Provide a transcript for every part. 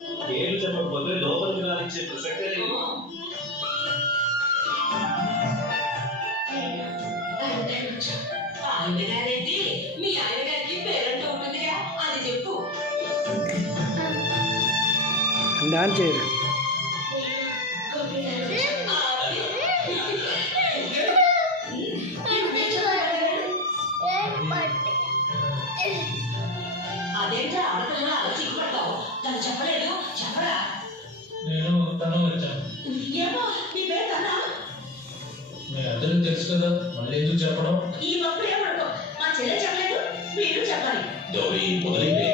ఏం చెప్పకపోతే లోపలికి రానిచ్చే ప్రసక్తే లేదు. మీ ఆయనగారికి పేరంటూ ఉంటుందిగా, అది చెప్పు. డాన్స్ చేయరు. అదేంటో ఆడపిల్ల అలా సిగ్గుపడతావు? తను చెప్పలేదు, చెప్పరా? నేను తను వచ్చాను. ఏమో నీ పేరు తనా? మీ అందరికీ తెలుసు కదా, మళ్ళీ ఎందుకు చెప్పడం? ఈ మొక్కలు ఏమడుకో, మా చెల్లె చెప్పలేదు, మీరు చెప్పాలి. గౌరీ మొదలైతే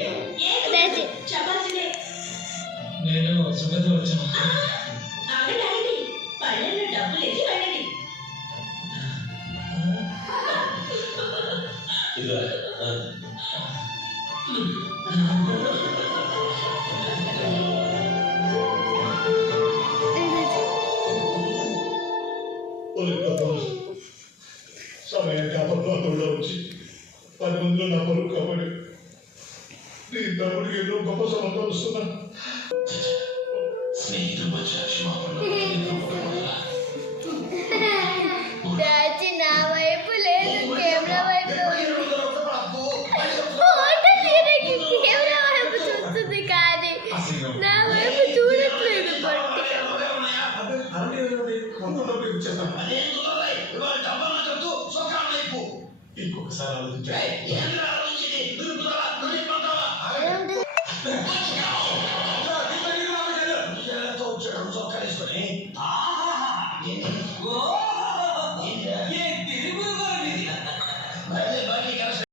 చెప్పాల్సిందే. నేను సుగంధ వచ్చాను. ఆగండి, పళ్ళెల్లో డబ్బులు ఎత్తి వెళ్ళండి. ఇదిగో, సమయానికి అపరాధంలో వచ్చి 10 మందిలో నా పరుగు కాబట్టి నీ తమ్ముడికి ఎన్నో గొప్ప సంబంధాలు వస్తున్నా. స్నేహితుల మధ్య క్షమాపణ నా వైపు లేదు, కెమెరా వైపు కెమెరా వైపు చూస్తుంది కానీ నా వైపు చూడట్లేదు. ఇంకొకసారి ఆలోచించా.